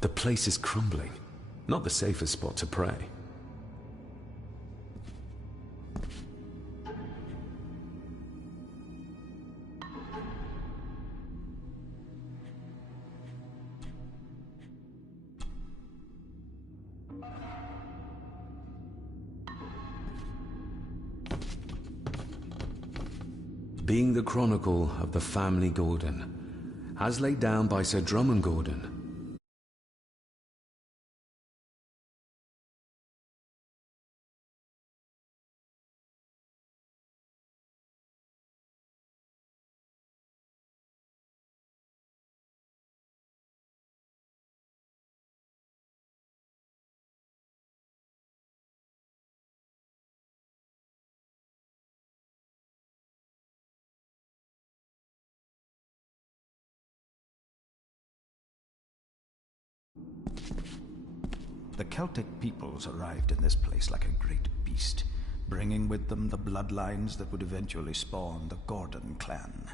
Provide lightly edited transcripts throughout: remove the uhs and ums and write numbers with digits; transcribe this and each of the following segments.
The place is crumbling. Not the safest spot to pray. Being the chronicle of the family Gordon, as laid down by Sir Drummond Gordon. The Celtic peoples arrived in this place like a great beast, bringing with them the bloodlines that would eventually spawn the Gordon clan.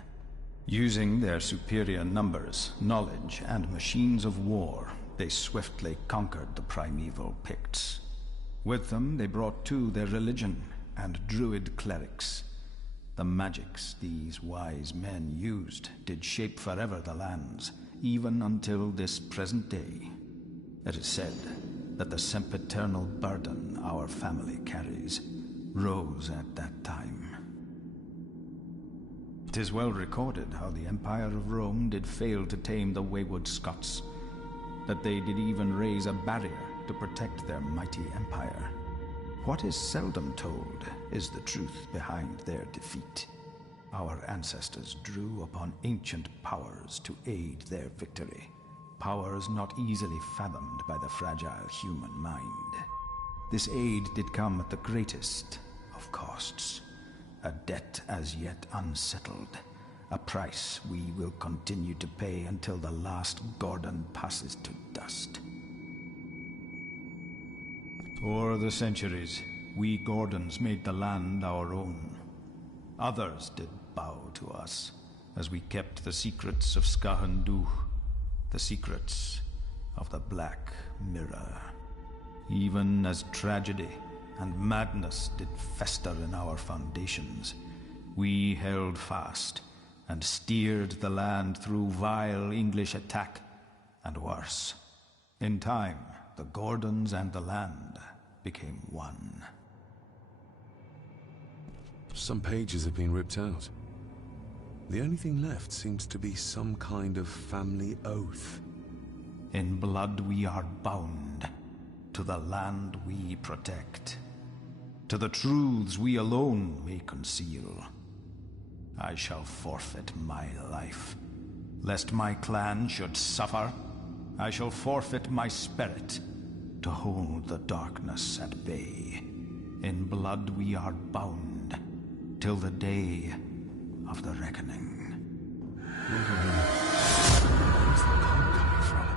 Using their superior numbers, knowledge, and machines of war, they swiftly conquered the primeval Picts. With them, they brought too their religion and druid clerics. The magics these wise men used did shape forever the lands, even until this present day. It is said that the sempiternal burden our family carries rose at that time. 'Tis well recorded how the Empire of Rome did fail to tame the wayward Scots, that they did even raise a barrier to protect their mighty empire. What is seldom told is the truth behind their defeat. Our ancestors drew upon ancient powers to aid their victory. Powers not easily fathomed by the fragile human mind. This aid did come at the greatest of costs, a debt as yet unsettled, a price we will continue to pay until the last Gordon passes to dust. For the centuries, we Gordons made the land our own. Others did bow to us, as we kept the secrets of Scahan Dubh, the secrets of the Black Mirror. Even as tragedy and madness did fester in our foundations, we held fast and steered the land through vile English attack and worse. In time, the Gordons and the land became one. Some pages have been ripped out. The only thing left seems to be some kind of family oath. In blood we are bound to the land we protect, to the truths we alone may conceal. I shall forfeit my life, lest my clan should suffer. I shall forfeit my spirit to hold the darkness at bay. In blood we are bound till the day of the reckoning. Where's the cold coming from?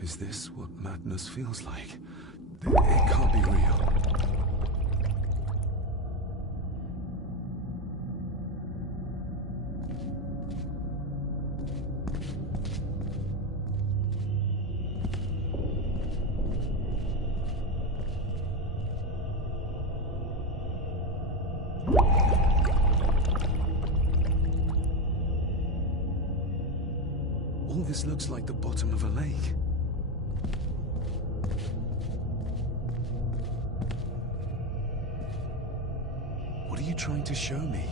Is this what madness feels like? It can't be real. All this looks like the bottom of a lake. What are you trying to show me?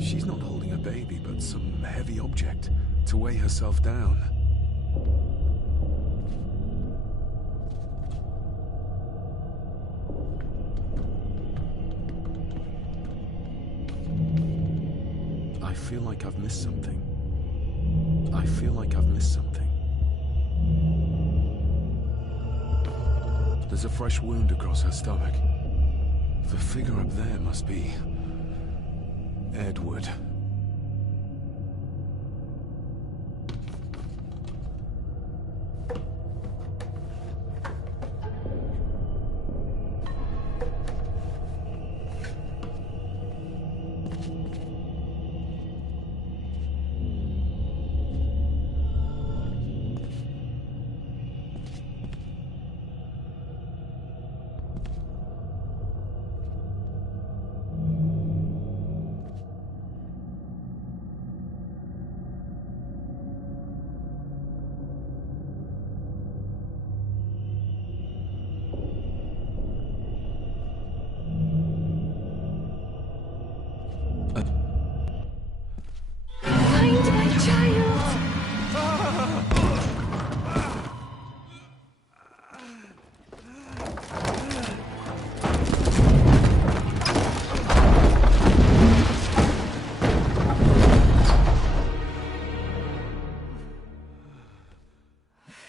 She's not holding a baby, but some heavy object to weigh herself down. feel like I've missed something. I feel like I've missed something. There's a fresh wound across her stomach. The figure up there must be Edward.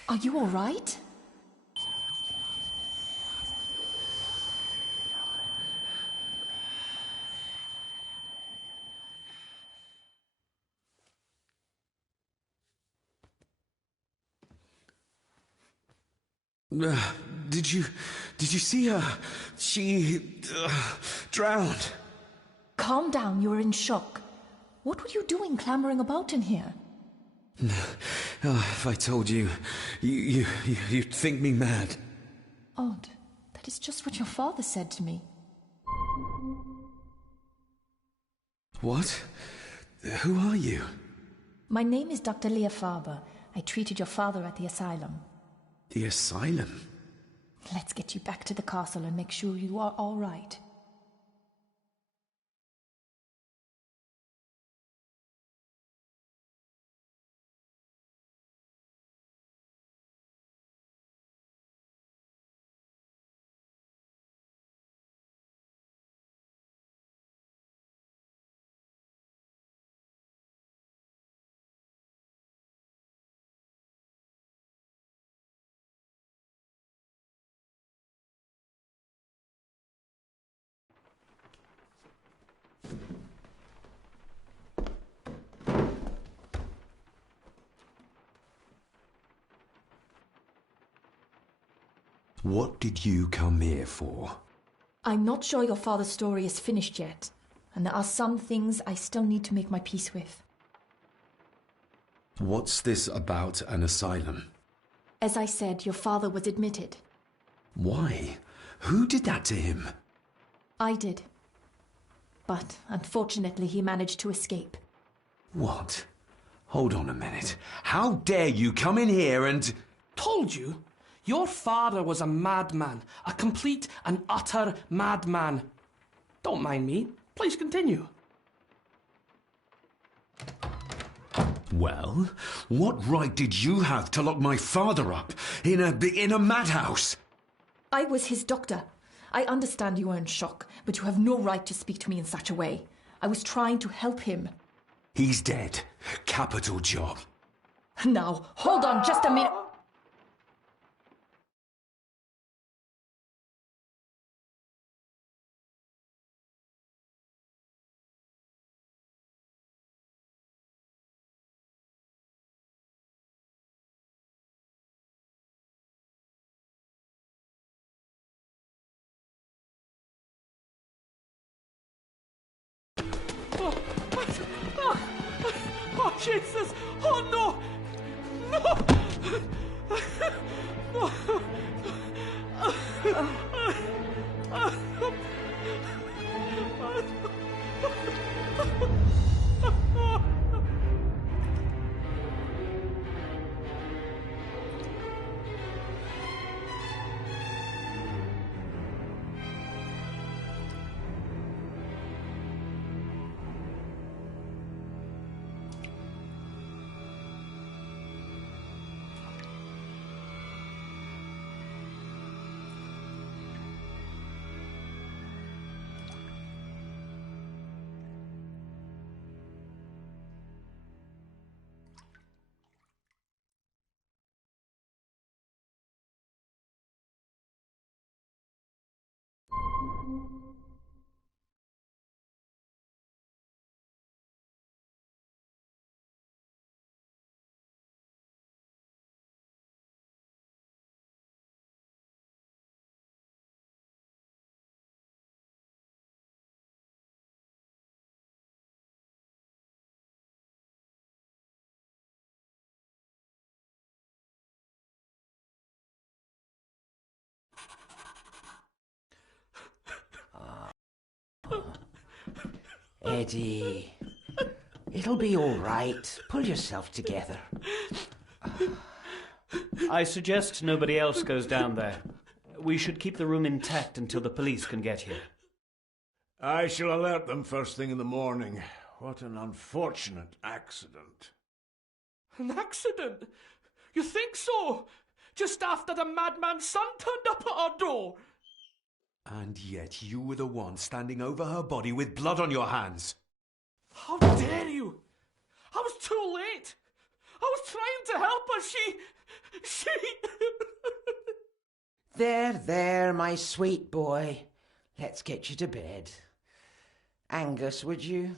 Are you all right? Did you see her? She drowned. Calm down, you're in shock. What were you doing clambering about in here? If I told you, you'd think me mad. Odd. That is just what your father said to me. What? Who are you? My name is Dr. Leah Farber. I treated your father at the asylum. The asylum? Let's get you back to the castle and make sure you are all right. What did you come here for? I'm not sure your father's story is finished yet, and there are some things I still need to make my peace with. What's this about an asylum? As I said, your father was admitted. Why? Who did that to him? I did. But unfortunately, he managed to escape. What? Hold on a minute. How dare you come in here and... Told you? Your father was a madman. A complete and utter madman. Don't mind me. Please continue. Well, what right did you have to lock my father up in a madhouse? I was his doctor. I understand you are in shock, but you have no right to speak to me in such a way. I was trying to help him. He's dead. Capital job. Now, hold on just a minute. Oh, Jesus! Oh, no! No! Eddie, it'll be all right. Pull yourself together. I suggest nobody else goes down there. We should keep the room intact until the police can get here. I shall alert them first thing in the morning. What an unfortunate accident. An accident? You think so? Just after the madman's son turned up at our door? And yet you were the one standing over her body with blood on your hands. How dare you? I was too late. I was trying to help her. She... There, my sweet boy. Let's get you to bed. Angus, would you?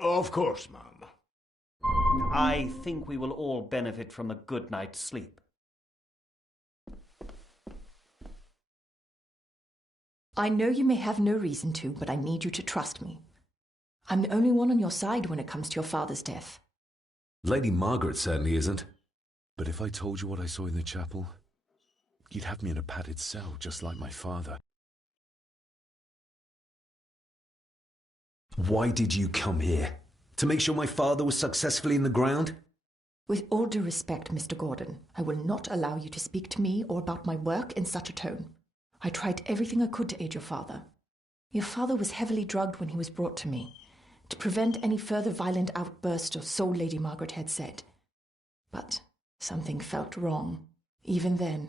Of course, ma'am. I think we will all benefit from a good night's sleep. I know you may have no reason to, but I need you to trust me. I'm the only one on your side when it comes to your father's death. Lady Margaret certainly isn't. But if I told you what I saw in the chapel, you'd have me in a padded cell, just like my father. Why did you come here? To make sure my father was successfully in the ground? With all due respect, Mr. Gordon, I will not allow you to speak to me or about my work in such a tone. I tried everything I could to aid your father. Your father was heavily drugged when he was brought to me, to prevent any further violent outburst, or so Lady Margaret had said. But something felt wrong, even then.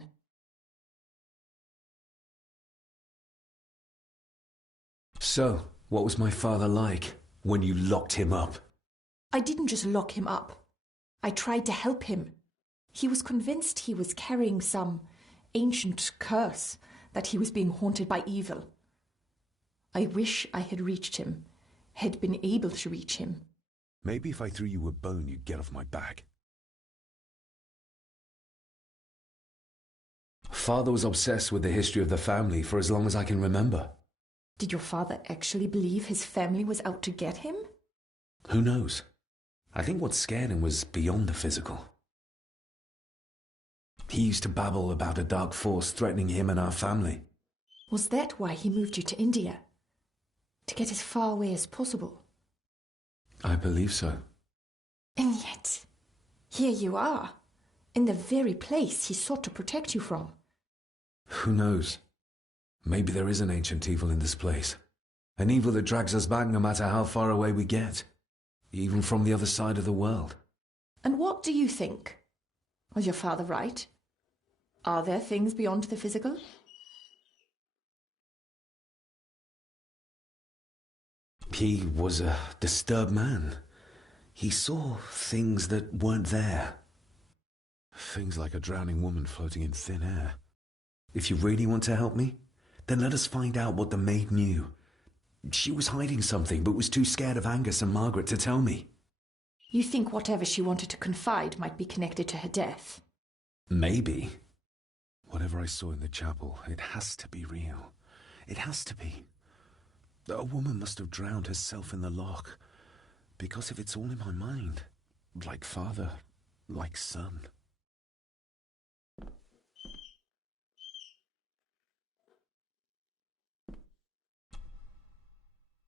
So, what was my father like when you locked him up? I didn't just lock him up. I tried to help him. He was convinced he was carrying some ancient curse, that he was being haunted by evil. I wish I had reached him, had been able to reach him. Maybe if I threw you a bone, you'd get off my back. Father was obsessed with the history of the family for as long as I can remember. Did your father actually believe his family was out to get him? Who knows? I think what scared him was beyond the physical. He used to babble about a dark force threatening him and our family. Was that why he moved you to India? To get as far away as possible? I believe so. And yet, here you are, in the very place he sought to protect you from. Who knows? Maybe there is an ancient evil in this place. An evil that drags us back no matter how far away we get. Even from the other side of the world. And what do you think? Was your father right? Are there things beyond the physical? He was a disturbed man. He saw things that weren't there. Things like a drowning woman floating in thin air. If you really want to help me, then let us find out what the maid knew. She was hiding something, but was too scared of Angus and Margaret to tell me. You think whatever she wanted to confide might be connected to her death? Maybe. Whatever I saw in the chapel, it has to be real. It has to be. A woman must have drowned herself in the loch. Because if it's all in my mind, like father, like son.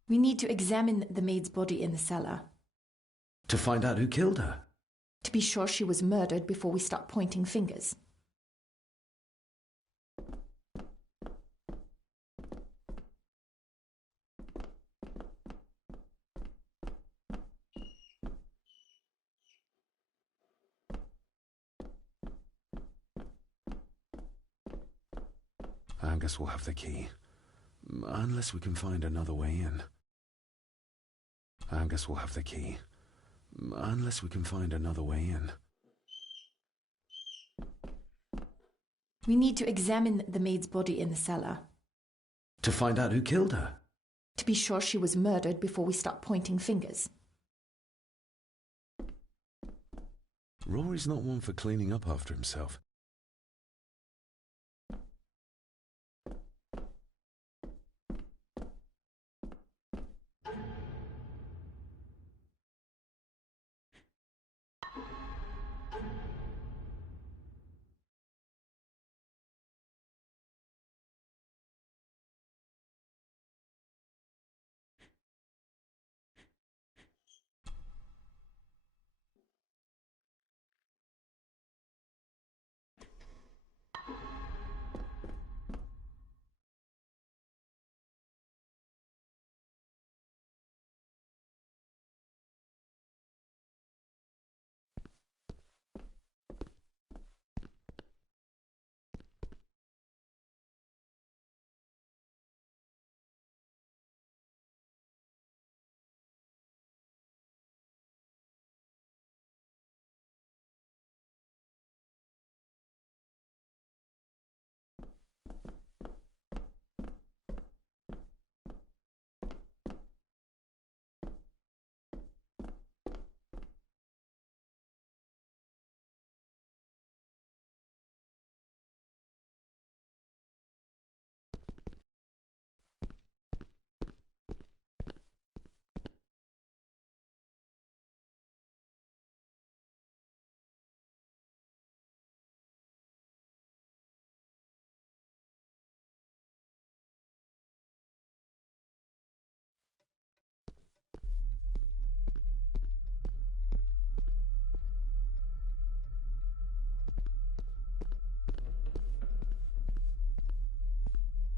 We need to examine the maid's body in the cellar. To find out who killed her? To be sure she was murdered before we start pointing fingers. Angus will have the key. Unless we can find another way in. Angus will have the key. Unless we can find another way in. We need to examine the maid's body in the cellar. To find out who killed her. To be sure she was murdered before we start pointing fingers. Rory's not one for cleaning up after himself.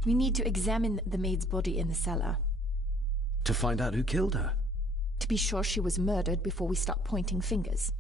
We need to examine the maid's body in the cellar. To find out who killed her. To be sure she was murdered before we start pointing fingers.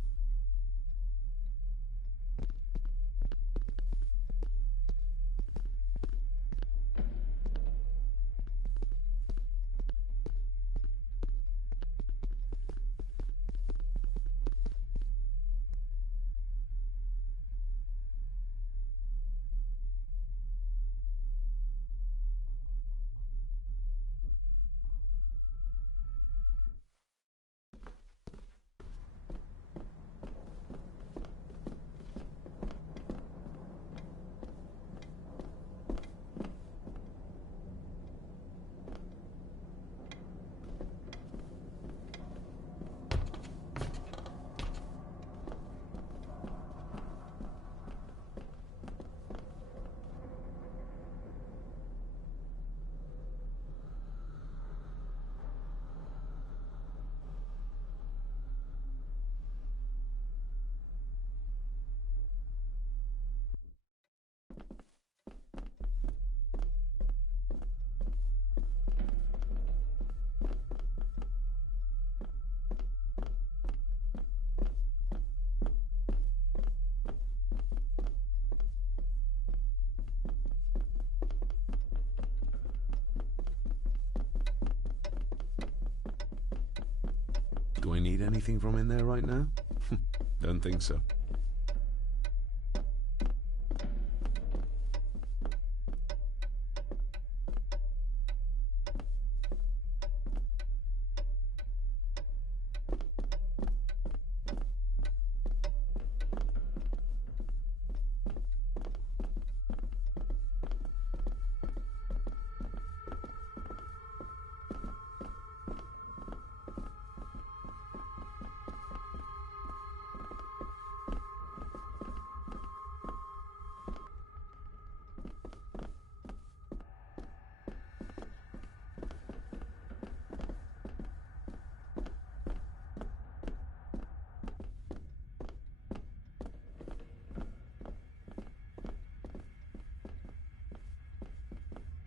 Do I need anything from in there right now? Don't think so.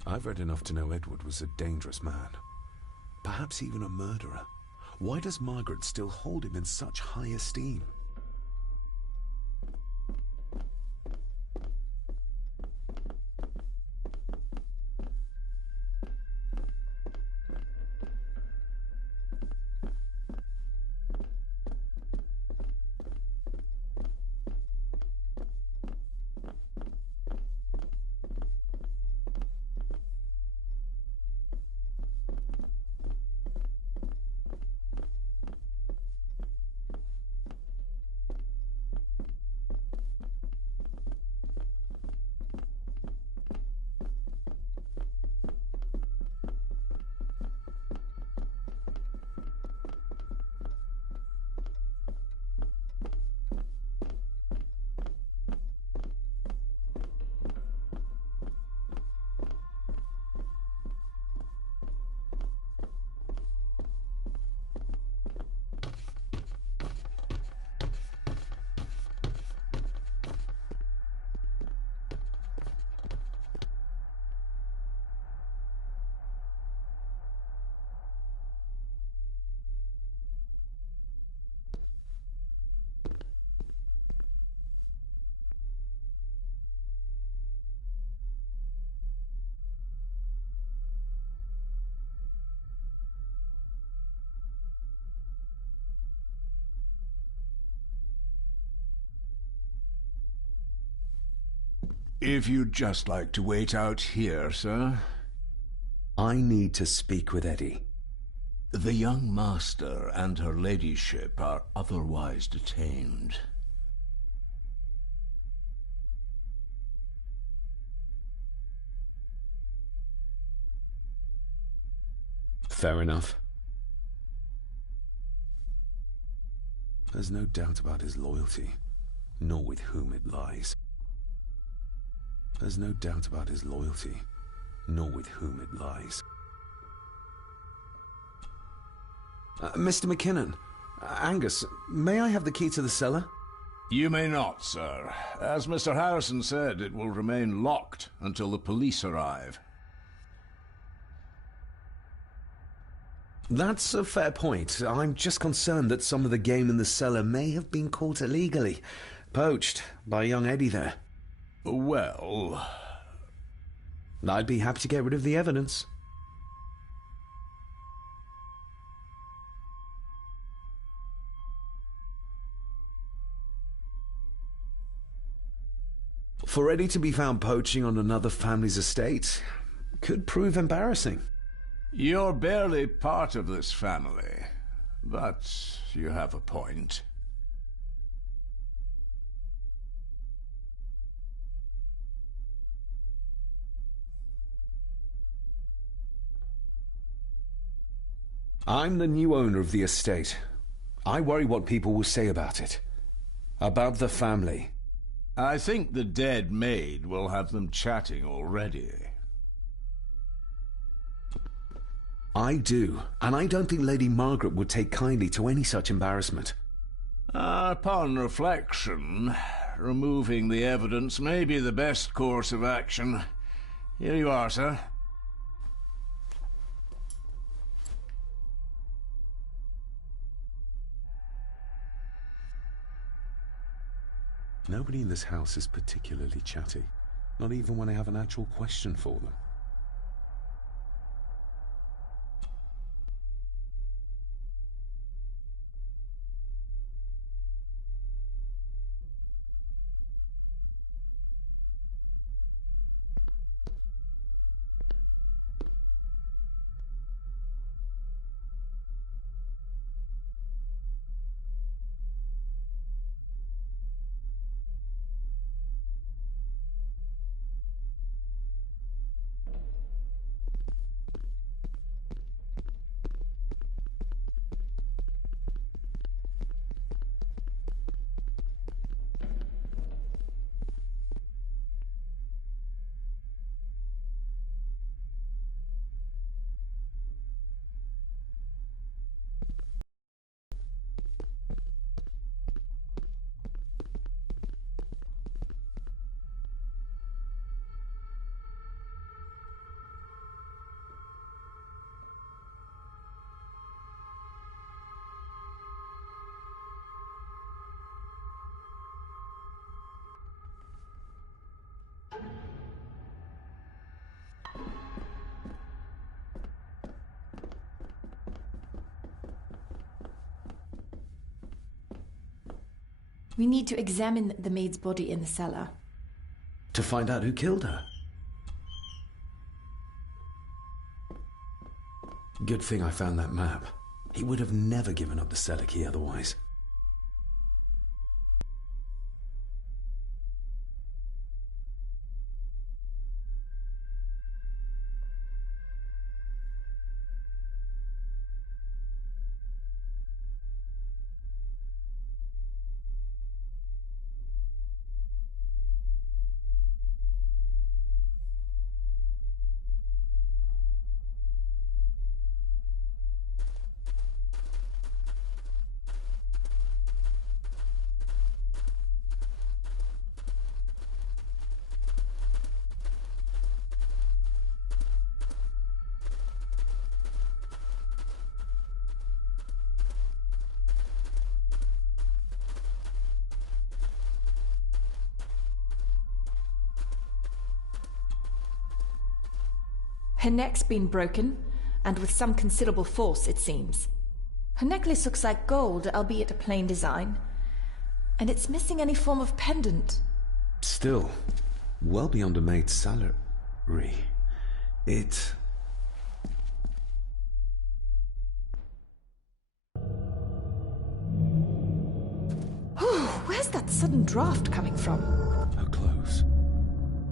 I've read enough to know Edward was a dangerous man. Perhaps even a murderer. Why does Margaret still hold him in such high esteem? If you'd just like to wait out here, sir. I need to speak with Eddie. The young master and her ladyship are otherwise detained. Fair enough. There's no doubt about his loyalty, nor with whom it lies. There's no doubt about his loyalty, nor with whom it lies. Mr. McKinnon, Angus, may I have the key to the cellar? You may not, sir. As Mr. Harrison said, it will remain locked until the police arrive. That's a fair point. I'm just concerned that some of the game in the cellar may have been caught illegally, poached by young Eddie there. Well, I'd be happy to get rid of the evidence. For Eddie to be found poaching on another family's estate could prove embarrassing. you're barely part of this family, but you have a point. I'm the new owner of the estate. I worry what people will say about it. About the family. I think the dead maid will have them chatting already. I do, and I don't think Lady Margaret would take kindly to any such embarrassment. Upon reflection, removing the evidence may be the best course of action. Here you are, sir. Nobody in this house is particularly chatty, not even when I have an actual question for them. We need to examine the maid's body in the cellar. To find out who killed her. Good thing I found that map. He would have never given up the cellar key otherwise. Her neck's been broken, and with some considerable force, it seems. Her necklace looks like gold, albeit a plain design. And it's missing any form of pendant. Still, well beyond a maid's salary. It... Where's that sudden draft coming from? Her clothes.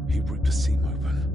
He ripped a seam open.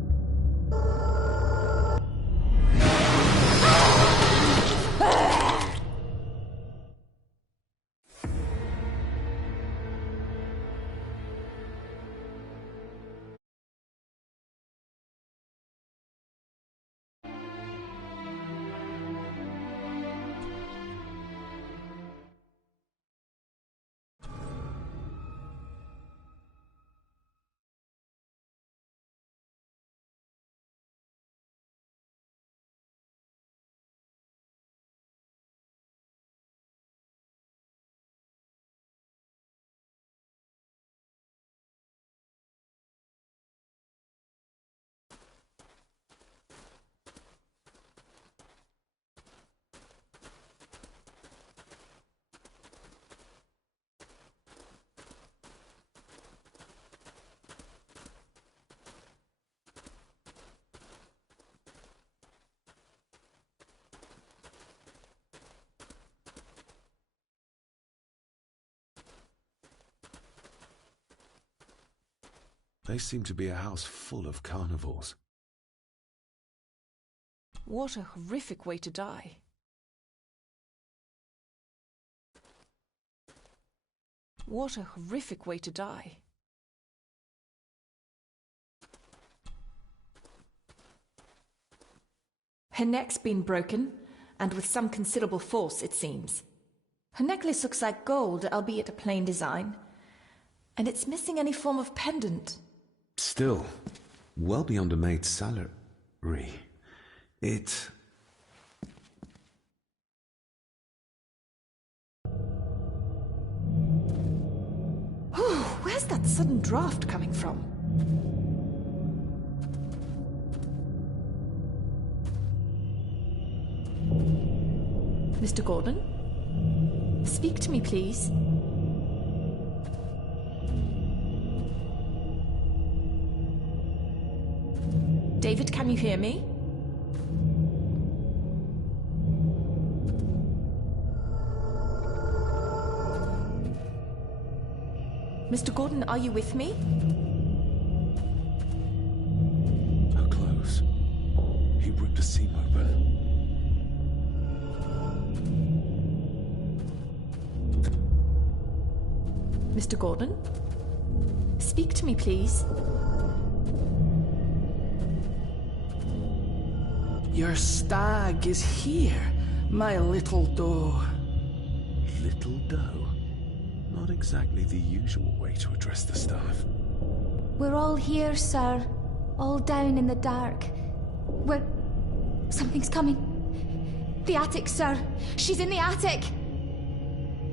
They seem to be a house full of carnivores. What a horrific way to die. What a horrific way to die. Her neck's been broken, and with some considerable force, it seems. Her necklace looks like gold, albeit a plain design, and it's missing any form of pendant. Still, well beyond a maid's salary. It... Where's that sudden draft coming from? Mr. Gordon? Speak to me, please. David, can you hear me? Mr. Gordon, are you with me? Her clothes. He ripped a seam open. Mr. Gordon? Speak to me, please. Your stag is here, my little doe. Little doe? Not exactly the usual way to address the staff. We're all here, sir. All down in the dark. Something's coming. The attic, sir. She's in the attic.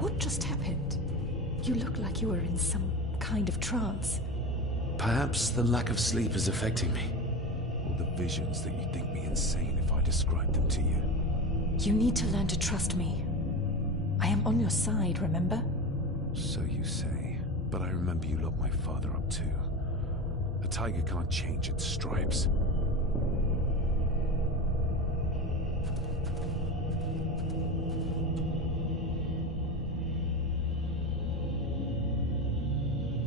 What just happened? You look like you were in some kind of trance. Perhaps the lack of sleep is affecting me. Or the visions that you'd think me insane if I described them to you. You need to learn to trust me. I am on your side, remember? So you say, but I remember you locked my father up too. A tiger can't change its stripes.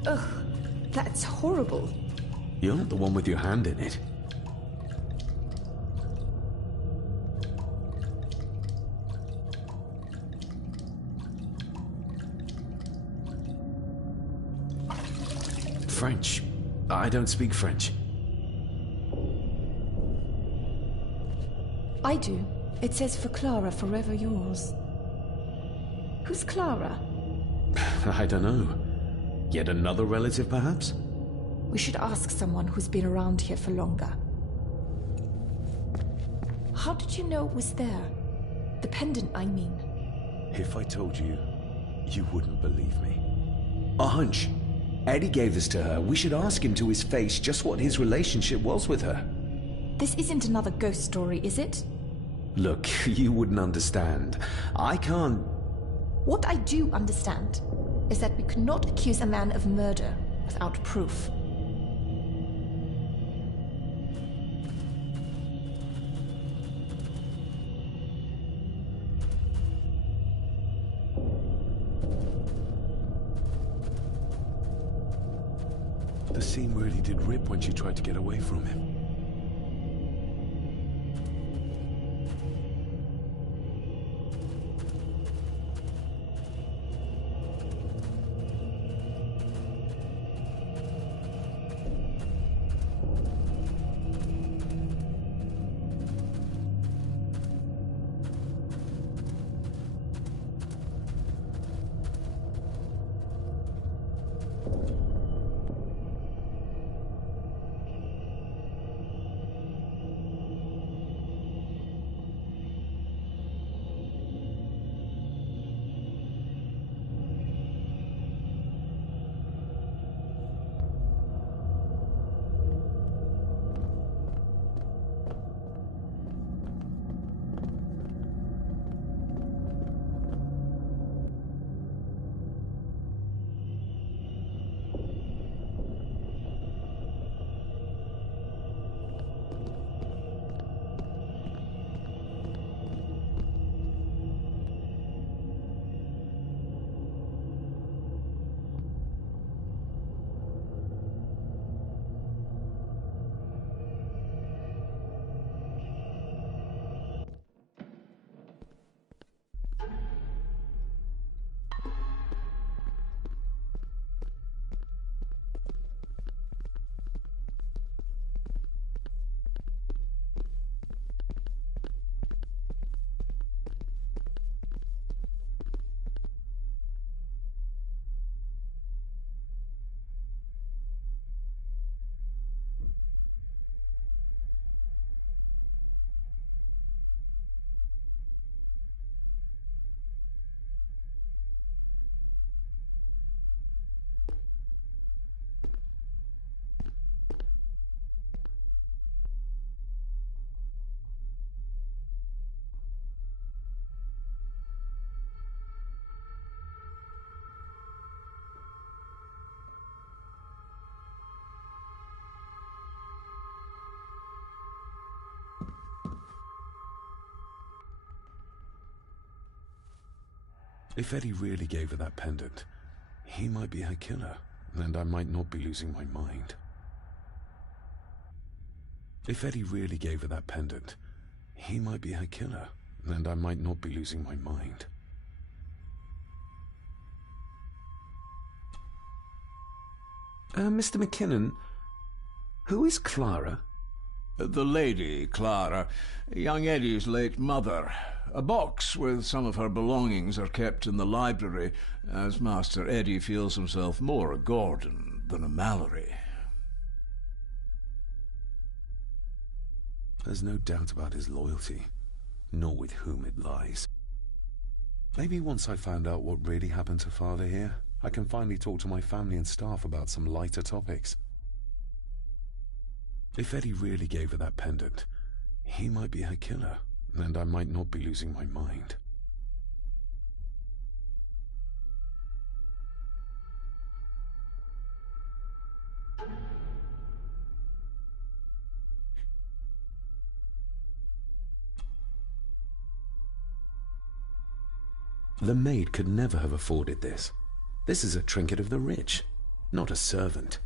Ugh, that's horrible. You're not the one with your hand in it. French. I don't speak French. I do. It says for Clara, forever yours. Who's Clara? I don't know. Yet another relative, perhaps? We should ask someone who's been around here for longer. How did you know it was there? The pendant, I mean. If I told you, you wouldn't believe me. A hunch. Eddie gave this to her. We should ask him to his face just what his relationship was with her. This isn't another ghost story, is it? Look, you wouldn't understand. I can't... What I do understand is that we could not accuse a man of murder without proof. really did rip when she tried to get away from him. If Eddie really gave her that pendant, he might be her killer, and I might not be losing my mind. If Eddie really gave her that pendant, he might be her killer, and I might not be losing my mind. Mr. McKinnon, who is Clara? The lady, Clara, young Eddie's late mother. A box with some of her belongings are kept in the library, as Master Eddie feels himself more a Gordon than a Mallory. There's no doubt about his loyalty, nor with whom it lies. Maybe once I find out what really happened to Father here, I can finally talk to my family and staff about some lighter topics. If Eddie really gave her that pendant, he might be her killer, and I might not be losing my mind. The maid could never have afforded this. This is a trinket of the rich, not a servant.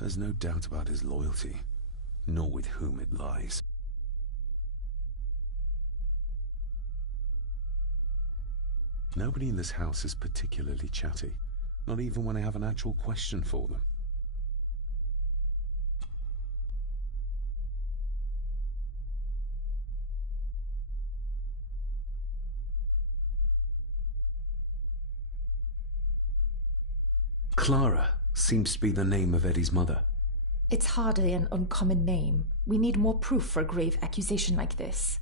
There's no doubt about his loyalty, nor with whom it lies. Nobody in this house is particularly chatty, not even when I have an actual question for them. Clara seems to be the name of Eddie's mother. It's hardly an uncommon name. We need more proof for a grave accusation like this.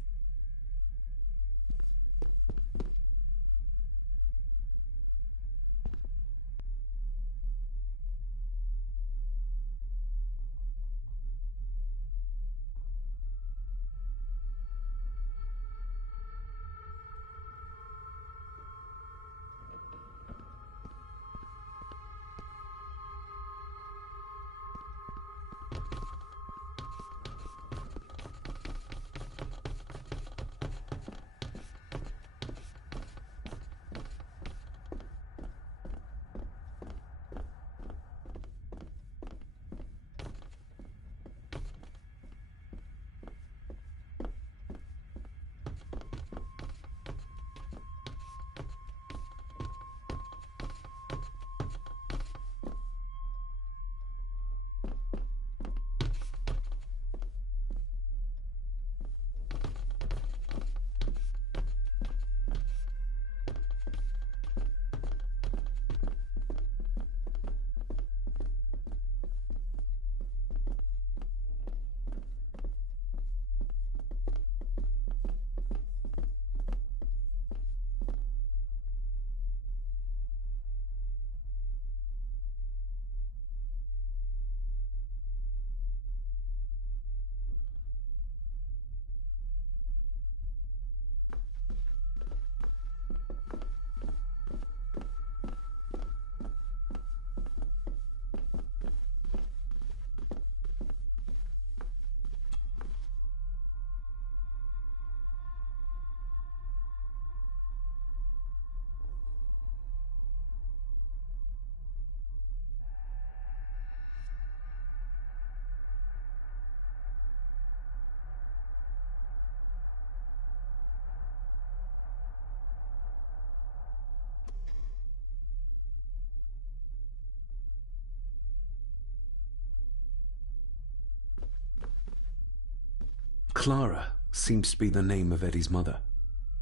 Clara seems to be the name of Eddie's mother.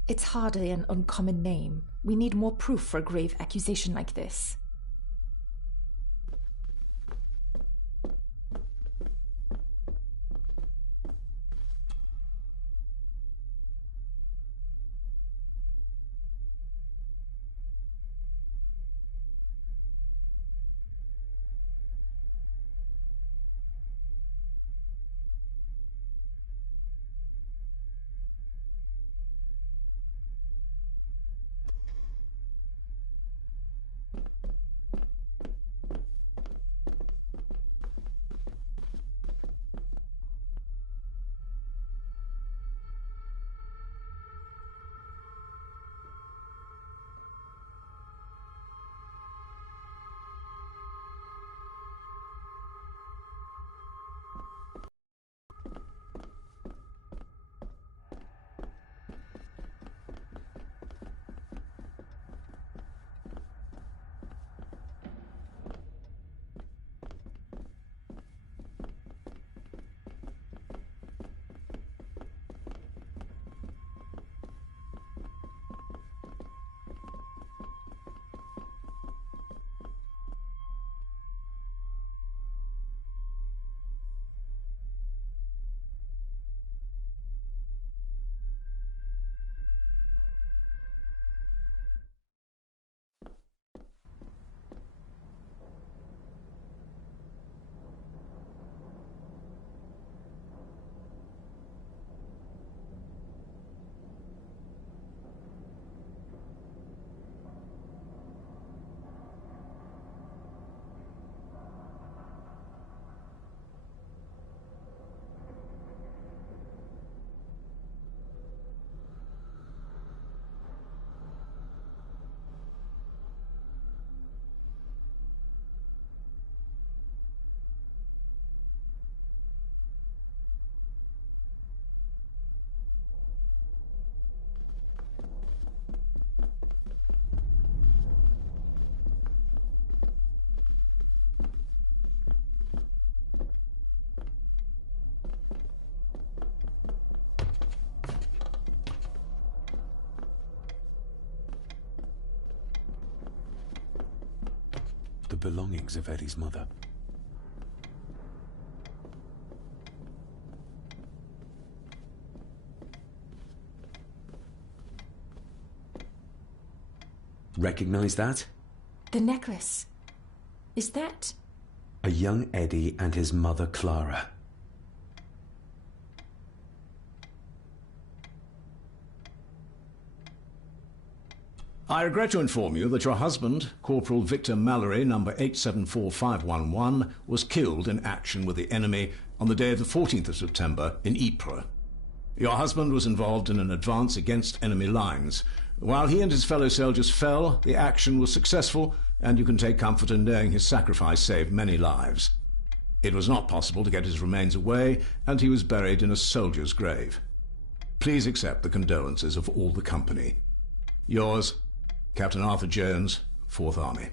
It's hardly an uncommon name. We need more proof for a grave accusation like this. The belongings of Eddie's mother. Recognize that? The necklace. Is that... A young Eddie and his mother Clara. I regret to inform you that your husband, Corporal Victor Mallory, number 874511, was killed in action with the enemy on the day of the 14th of September in Ypres. Your husband was involved in an advance against enemy lines. While he and his fellow soldiers fell, the action was successful, and you can take comfort in knowing his sacrifice saved many lives. It was not possible to get his remains away, and he was buried in a soldier's grave. Please accept the condolences of all the company. Yours, Captain Arthur Jones, 4th Army.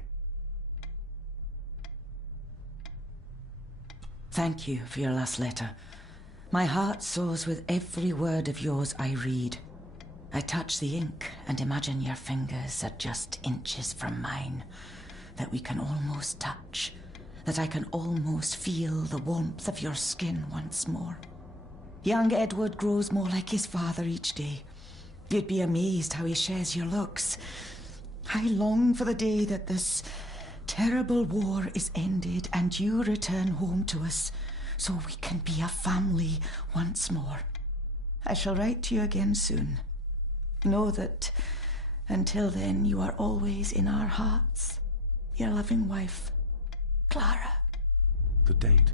Thank you for your last letter. My heart soars with every word of yours I read. I touch the ink and imagine your fingers are just inches from mine, that we can almost touch, that I can almost feel the warmth of your skin once more. Young Edward grows more like his father each day. You'd be amazed how he shares your looks. I long for the day that this terrible war is ended and you return home to us so we can be a family once more. I shall write to you again soon. Know that until then you are always in our hearts. Your loving wife, Clara. The date.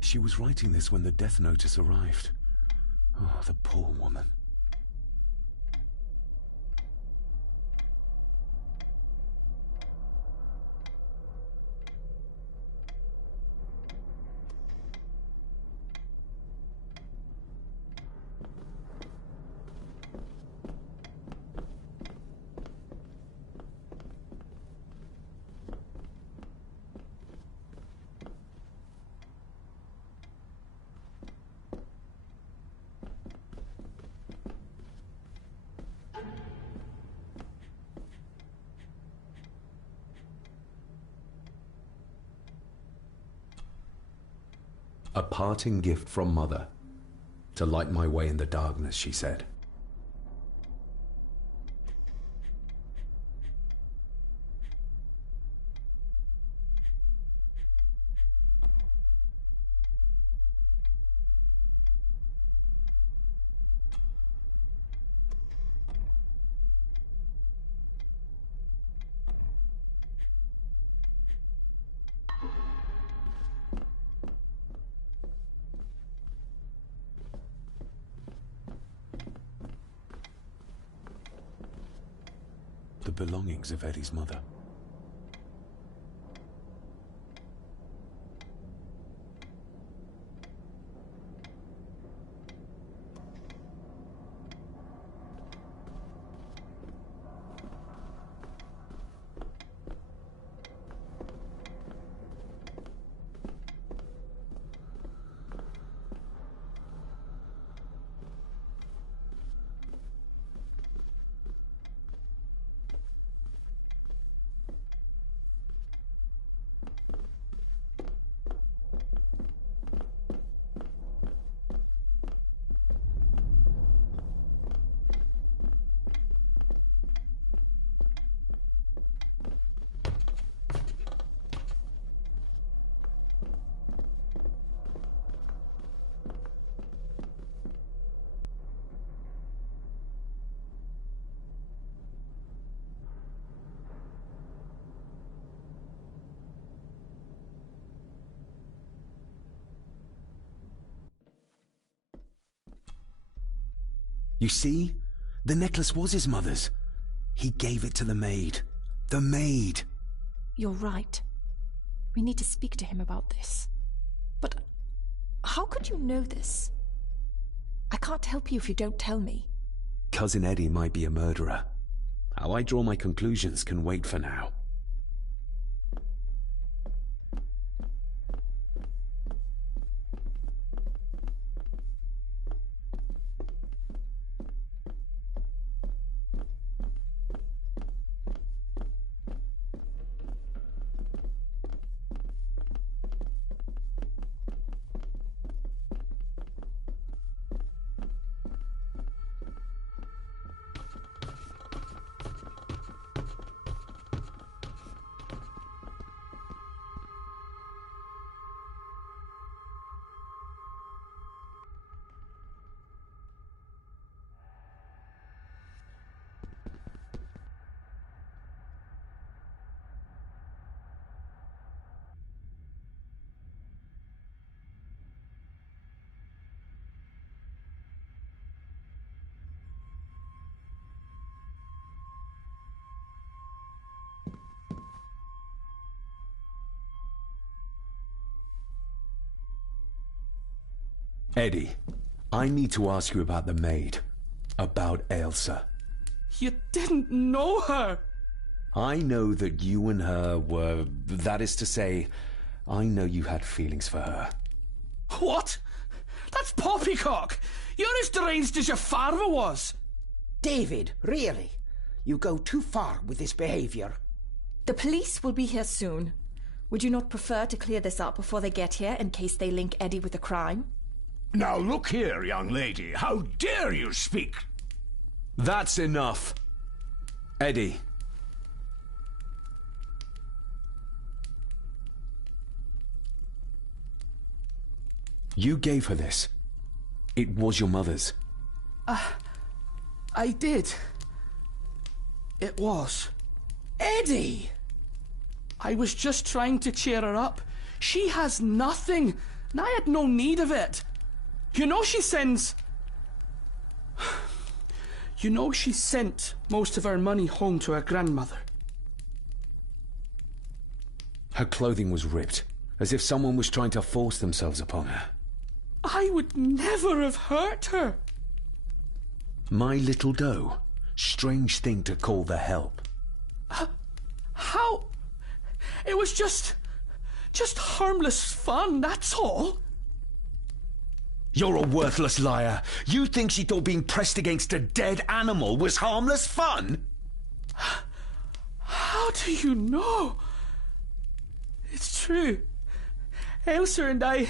She was writing this when the death notice arrived. Oh, the poor woman. A parting gift from Mother. To light my way in the darkness, she said. The belongings of Eddie's mother. You see? The necklace was his mother's. He gave it to the maid. The maid! You're right. We need to speak to him about this. But how could you know this? I can't help you if you don't tell me. Cousin Eddie might be a murderer. How I draw my conclusions can wait for now. Eddie, I need to ask you about the maid. About Ailsa. You didn't know her! I know that you and her were... That is to say, I know you had feelings for her. What? That's poppycock! You're as deranged as your father was! David, really? You go too far with this behaviour. The police will be here soon. Would you not prefer to clear this up before they get here in case they link Eddie with the crime? Now look here, young lady. How dare you speak? That's enough. Eddie. You gave her this. It was your mother's. I did. It was. Eddie! I was just trying to cheer her up. She has nothing, and I had no need of it. You know she sends... You know she sent most of her money home to her grandmother. Her clothing was ripped, as if someone was trying to force themselves upon her. I would never have hurt her. My little doe. Strange thing to call the help. How? It was just harmless fun, that's all. You're a worthless liar. You think she thought being pressed against a dead animal was harmless fun? How do you know? It's true. Ailsa and I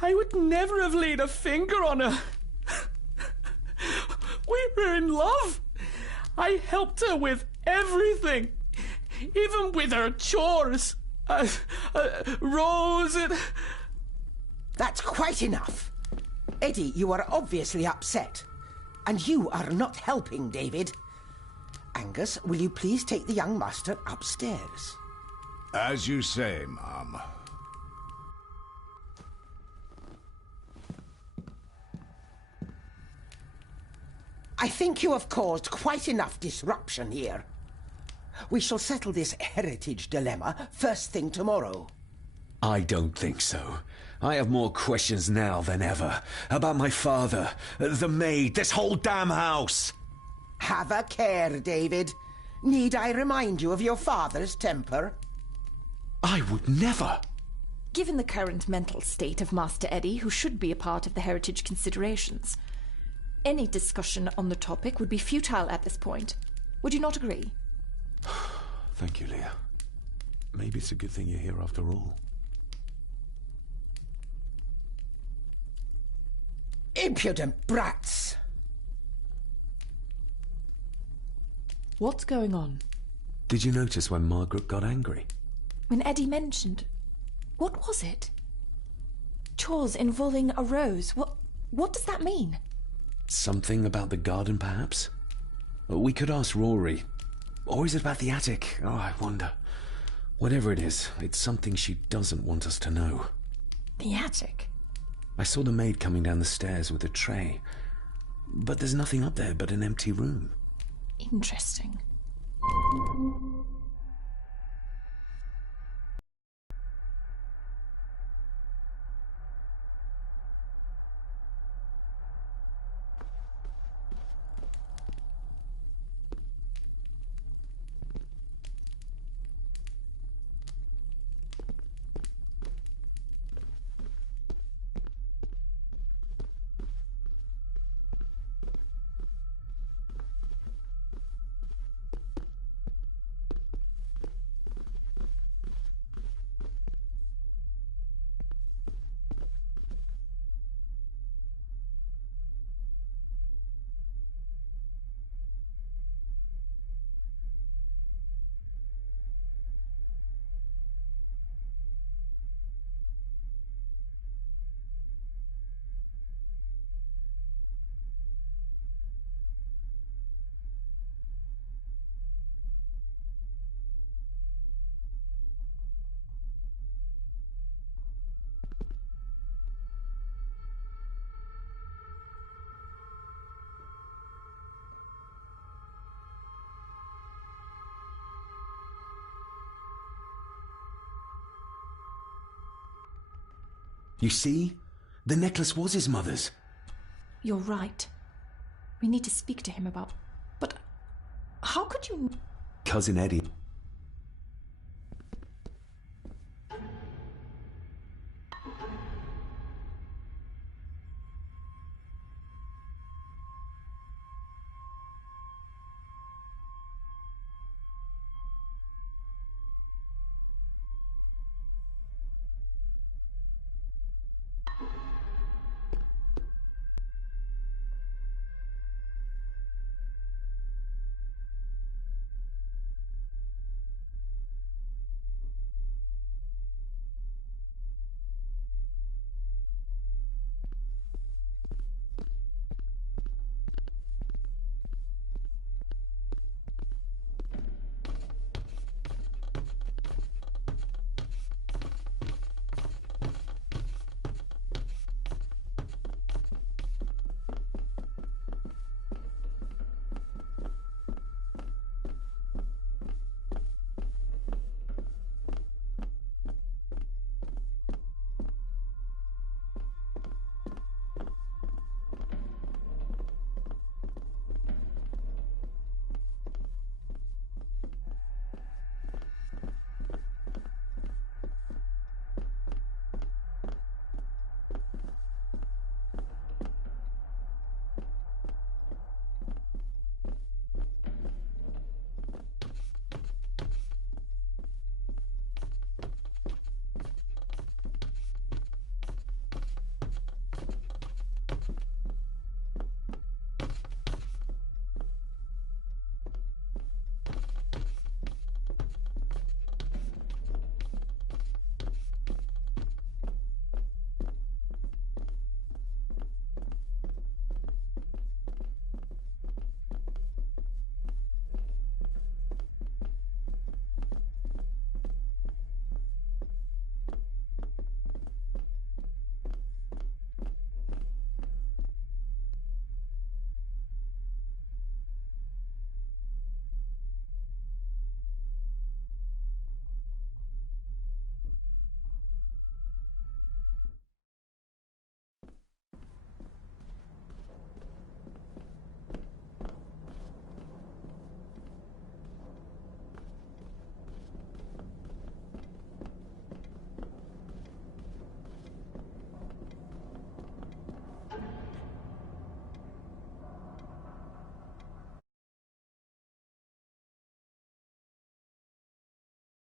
I would never have laid a finger on her. We were in love. I helped her with everything, even with her chores. Rose and... That's quite enough. Eddie, you are obviously upset. And you are not helping, David. Angus, will you please take the young master upstairs? As you say, Mum. I think you have caused quite enough disruption here. We shall settle this heritage dilemma first thing tomorrow. I don't think so. I have more questions now than ever. About my father, the maid, this whole damn house. Have a care, David. Need I remind you of your father's temper? I would never. Given the current mental state of Master Eddie, who should be a part of the heritage considerations, any discussion on the topic would be futile at this point. Would you not agree? Thank you, Leah. Maybe it's a good thing you're here after all. Impudent brats! What's going on? Did you notice when Margaret got angry? When Eddie mentioned... What was it? Chores involving a rose. What does that mean? Something about the garden, perhaps? We could ask Rory. Or is it about the attic? Oh, I wonder. Whatever it is, it's something she doesn't want us to know. The attic? I saw the maid coming down the stairs with a tray. But there's nothing up there but an empty room. Interesting. You see? The necklace was his mother's. You're right. We need to speak to him about... But how could you... Cousin Eddie